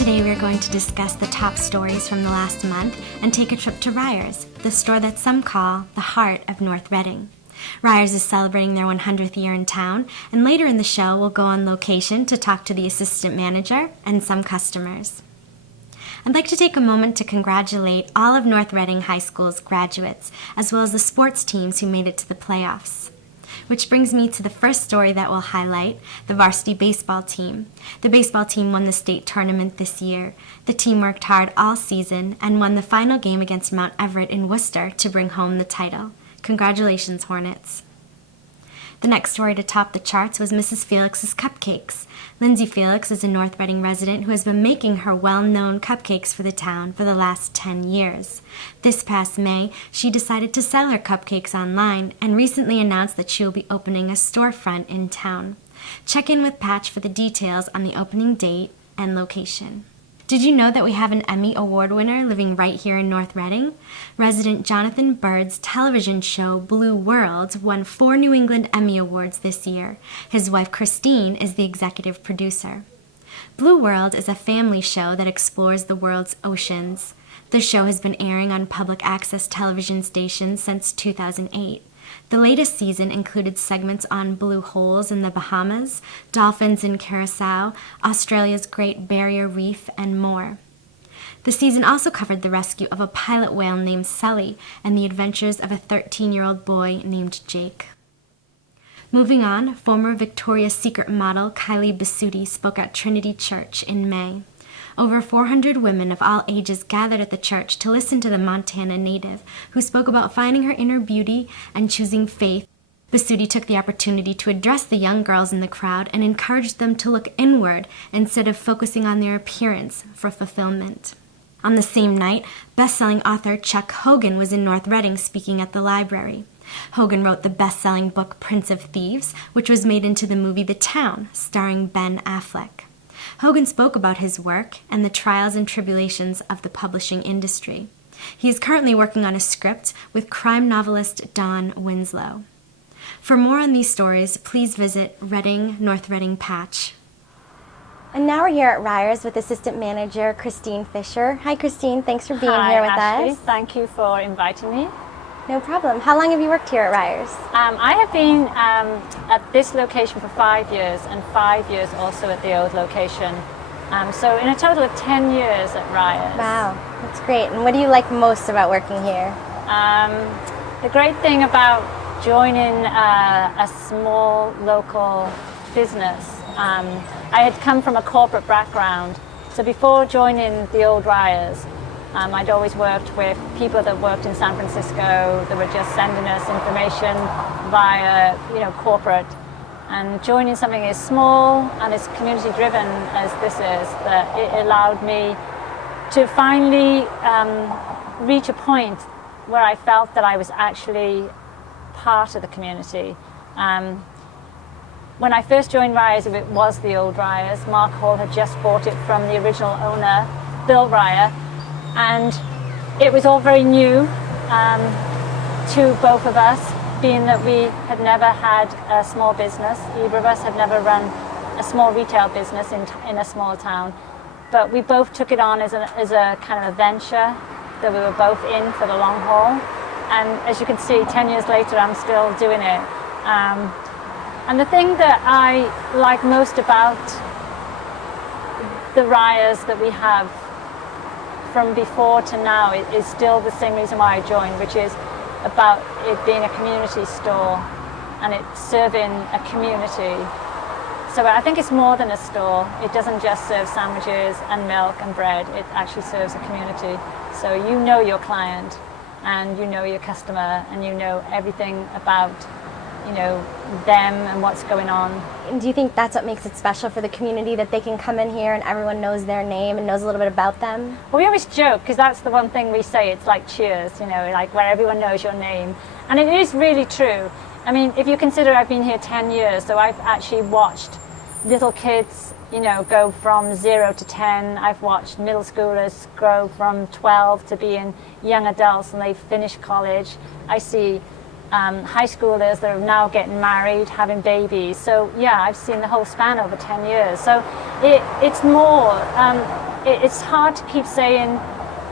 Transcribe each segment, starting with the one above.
Today we are going to discuss the top stories from the last month and take a trip to Ryer's, the store that some call the heart of North Reading. Ryer's is celebrating their 100th year in town, and later in the show we'll go on location to talk to the assistant manager and some customers. I'd like to take a moment to congratulate all of North Reading High School's graduates, as well as the sports teams who made it to the playoffs. Which brings me to the first story that we'll highlight, the varsity baseball team. The baseball team won the state tournament this year. The team worked hard all season and won the final game against Mount Everett in Worcester to bring home the title. Congratulations, Hornets. The next story to top the charts was Mrs. Felix's cupcakes. Lindsay Felix is a North Reading resident who has been making her well-known cupcakes for the town for the last 10 years. This past May, she decided to sell her cupcakes online and recently announced that she will be opening a storefront in town. Check in with Patch for the details on the opening date and location. Did you know that we have an Emmy Award winner living right here in North Reading? Resident Jonathan Bird's television show Blue World won 4 New England Emmy Awards this year. His wife Christine is the executive producer. Blue World is a family show that explores the world's oceans. The show has been airing on public access television stations since 2008. The latest season included segments on blue holes in the Bahamas, dolphins in Curacao, Australia's Great Barrier Reef, and more. The season also covered the rescue of a pilot whale named Sully and the adventures of a 13-year-old boy named Jake. Moving on, former Victoria's Secret model Kylie Bisutti spoke at Trinity Church in May. Over 400 women of all ages gathered at the church to listen to the Montana native, who spoke about finding her inner beauty and choosing faith. Bisutti took the opportunity to address the young girls in the crowd and encouraged them to look inward instead of focusing on their appearance for fulfillment. On the same night, best-selling author Chuck Hogan was in North Reading speaking at the library. Hogan wrote the best-selling book Prince of Thieves, which was made into the movie The Town, starring Ben Affleck. Hogan spoke about his work and the trials and tribulations of the publishing industry. He is currently working on a script with crime novelist Don Winslow. For more on these stories, please visit Reading North Reading Patch. And now we're here at Ryer's with Assistant Manager Christine Fisher. Hi Christine, thanks for being here with Ashley. us. Thank you for inviting me. No problem. How long have you worked here at Ryer's? I have been at this location for 5 years and 5 years also at the old location. So in a total of 10 years at Ryer's. Wow, that's great. And what do you like most about working here? The great thing about joining a small local business, I had come from a corporate background. So before joining the old Ryer's, I'd always worked with people that worked in San Francisco that were just sending us information via, corporate. And joining something as small and as community-driven as this is, that it allowed me to finally reach a point where I felt that I was actually part of the community. When I first joined Ryer's, it was the old Ryer's. Mark Hall had just bought it from the original owner, Bill Ryer. And it was all very new to both of us, being that we had never had a small business. Either of us had never run a small retail business in a small town. But we both took it on as a kind of a venture that we were both in for the long haul. And as you can see, 10 years later, I'm still doing it. And the thing that I like most about the Ryers that we have from before to now is still the same reason why I joined, which is about it being a community store and it serving a community. So I think it's more than a store. It doesn't just serve sandwiches and milk and bread. It actually serves a community. So you know your client and you know your customer and you know everything about them and what's going on. And do you think that's what makes it special for the community, that they can come in here and everyone knows their name and knows a little bit about them? Well, we always joke, because that's the one thing we say, it's like Cheers, like where everyone knows your name. And it is really true. I mean, if you consider I've been here 10 years, so I've actually watched little kids, go from 0 to 10. I've watched middle schoolers grow from 12 to being young adults and they've finished college. I see high schoolers that are now getting married, having babies. So yeah, I've seen the whole span over 10 years. So it's more, it's hard to keep saying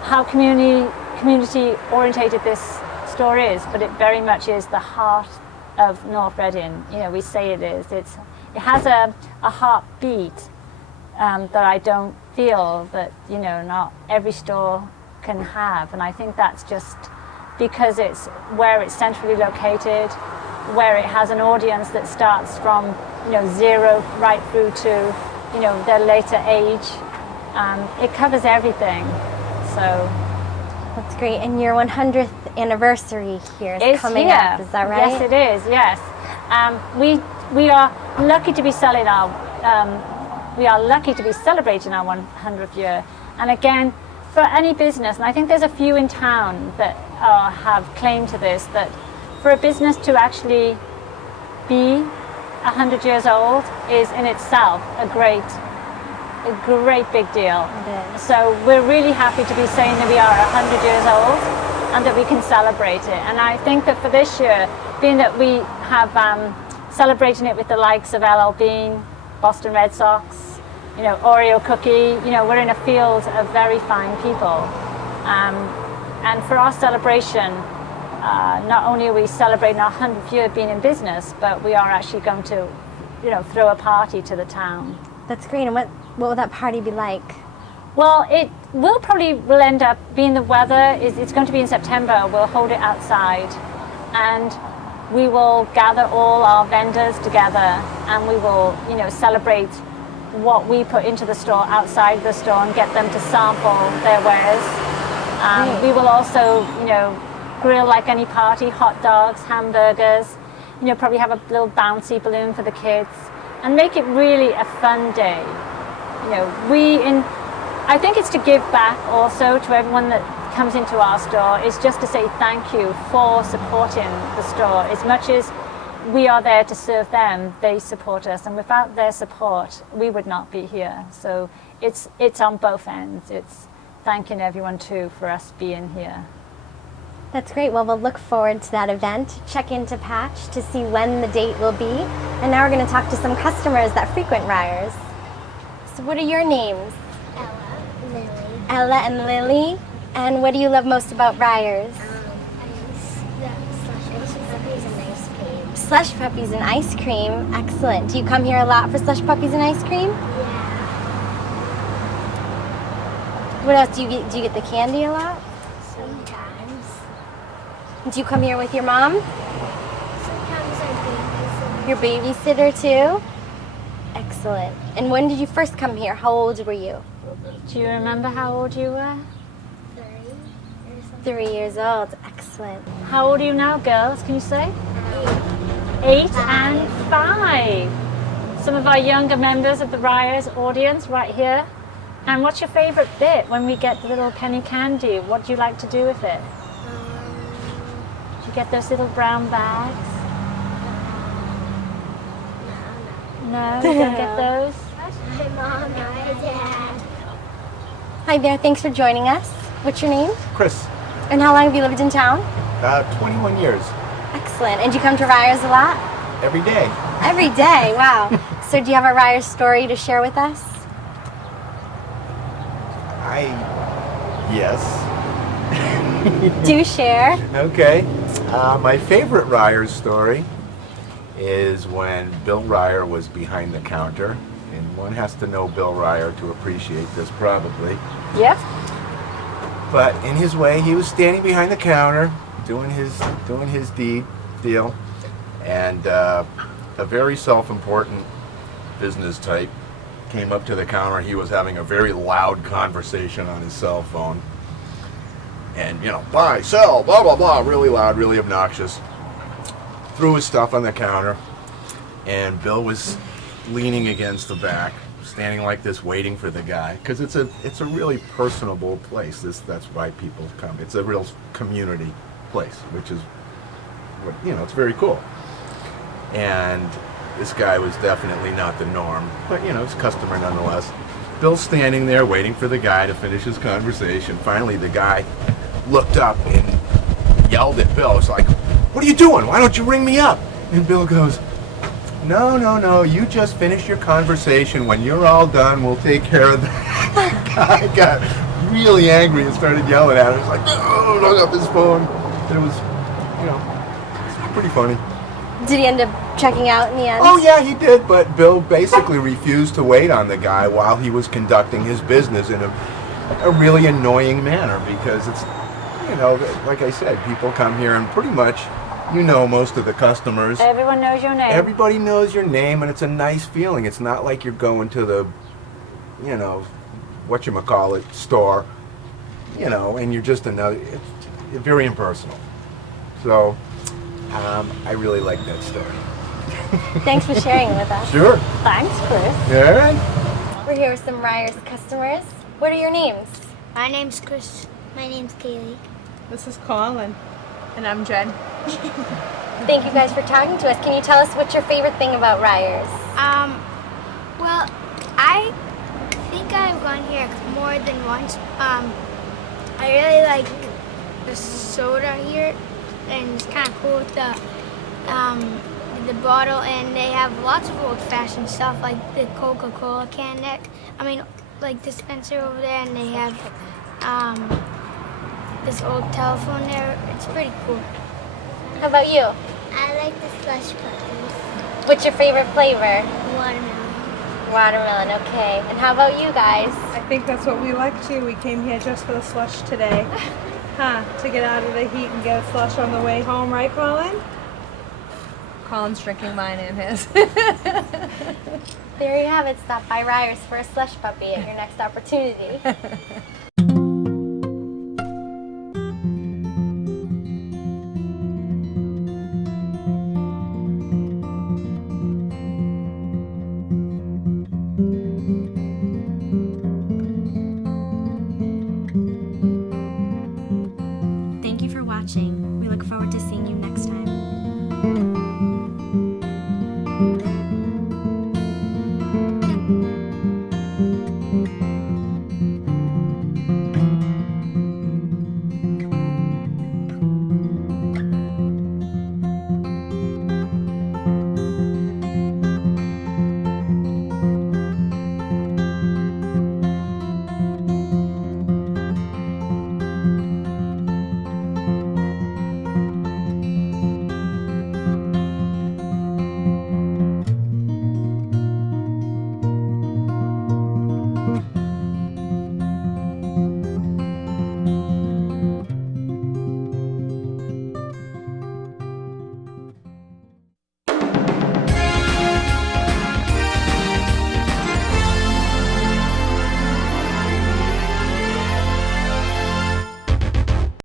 how community orientated this store is, but it very much is the heart of North Reading. You know, we say it is. It has a heartbeat that I don't feel that, you know, not every store can have, and I think that's just because it's where it's centrally located, where it has an audience that starts from, you know, 0 right through to, you know, their later age. It covers everything. So that's great. And your 100th anniversary here is coming up. Is that right? Yes, it is. Yes. We are lucky to be celebrating our 100th year. And again, for any business, and I think there's a few in town that have claim to this, that for a business to actually be 100 years old is in itself a great big deal. So we're really happy to be saying that we are 100 years old and that we can celebrate it. And I think that for this year, being that we have celebrating it with the likes of LL Bean, Boston Red Sox, you know, Oreo Cookie, you know, we're in a field of very fine people. And for our celebration, not only are we celebrating our 100th year being in business, but we are actually going to, you know, throw a party to the town. That's great. And what will that party be like? Well, it will end up being the weather. It's going to be in September. We'll hold it outside, and we will gather all our vendors together, and we will, you know, celebrate what we put into the store outside the store and get them to sample their wares. We will also, you know, grill like any party, hot dogs, hamburgers, you know, probably have a little bouncy balloon for the kids and make it really a fun day. You know, I think it's to give back also to everyone that comes into our store. It's just to say thank you for supporting the store. As much as we are there to serve them, they support us, and without their support, we would not be here. So it's on both ends. It's thanking everyone too for us being here. That's great. Well, we'll look forward to that event. Check into Patch to see when the date will be. And now we're going to talk to some customers that frequent Ryers. So what are your names? Ella and Lily. And what do you love most about Ryers? Slush puppies and ice cream. Excellent. Do you come here a lot for slush puppies and ice cream? Yeah. What else do you get? Do you get the candy a lot? Sometimes. Do you come here with your mom? Sometimes I babysit. Your babysitter too? Excellent. And when did you first come here? How old were you? Do you remember how old you were? 3 or something. 3 years old. Excellent. How old are you now, girls? Can you say? 8 and 5. Some of our younger members of the Ryers audience right here. And what's your favorite bit when we get the little penny candy? What do you like to do with it? Do you get those little brown bags? No, you don't get those? My mom, my dad. Hi there. Thanks for joining us. What's your name? Chris, And how long have you lived in town? 21 years, Excellent. And do you come to Ryers a lot? every day. Every day. Wow. So do you have a Ryers story to share with us? Yes. Do share. Okay. My favorite Ryer story is when Bill Ryer was behind the counter, and one has to know Bill Ryer to appreciate this probably. Yep. But in his way, he was standing behind the counter, doing his deal, and a very self-important business type came up to the counter. He was having a very loud conversation on his cell phone, and buy, sell, blah blah blah, really loud, really obnoxious. Threw his stuff on the counter, and Bill was leaning against the back, standing like this, waiting for the guy, because it's a really personable place. That's why people come. It's a real community place, which is what it's very cool. And this guy was definitely not the norm, but it's customer nonetheless. Bill's standing there waiting for the guy to finish his conversation. Finally, the guy looked up and yelled at Bill. It's like, "What are you doing? Why don't you ring me up?" And Bill goes, No, you just finish your conversation. When you're all done, we'll take care of that. guy got really angry and started yelling at him. He's like, no, and hung up his phone. It was, it's pretty funny. Did he end up checking out in the end? Oh, yeah, he did, but Bill basically refused to wait on the guy while he was conducting his business in a really annoying manner because it's, like I said, people come here and pretty much, most of the customers. Everyone knows your name. Everybody knows your name, and it's a nice feeling. It's not like you're going to the, whatchamacallit store, and you're just it's very impersonal. So, I really like that story. Thanks for sharing with us. Sure. Thanks, Chris. All right. We're here with some Ryer's customers. What are your names? My name's Chris. My name's Kylie. This is Colin, and I'm Jen. Thank you guys for talking to us. Can you tell us what's your favorite thing about Ryer's? Well, I think I've gone here more than once. I really like the soda here, and it's kind of cool with the bottle, and they have lots of old-fashioned stuff like the Coca-Cola can dispenser over there, and they have this old telephone there. It's pretty cool. How about you? I like the slush puppies. What's your favorite flavor? Watermelon. Watermelon, okay. And how about you guys? I think that's what we like too. We came here just for the slush today. To get out of the heat and get a slush on the way home, right, Colin? Colin's drinking mine and his. There you have it. Stop by Ryer's for a slush puppy at your next opportunity.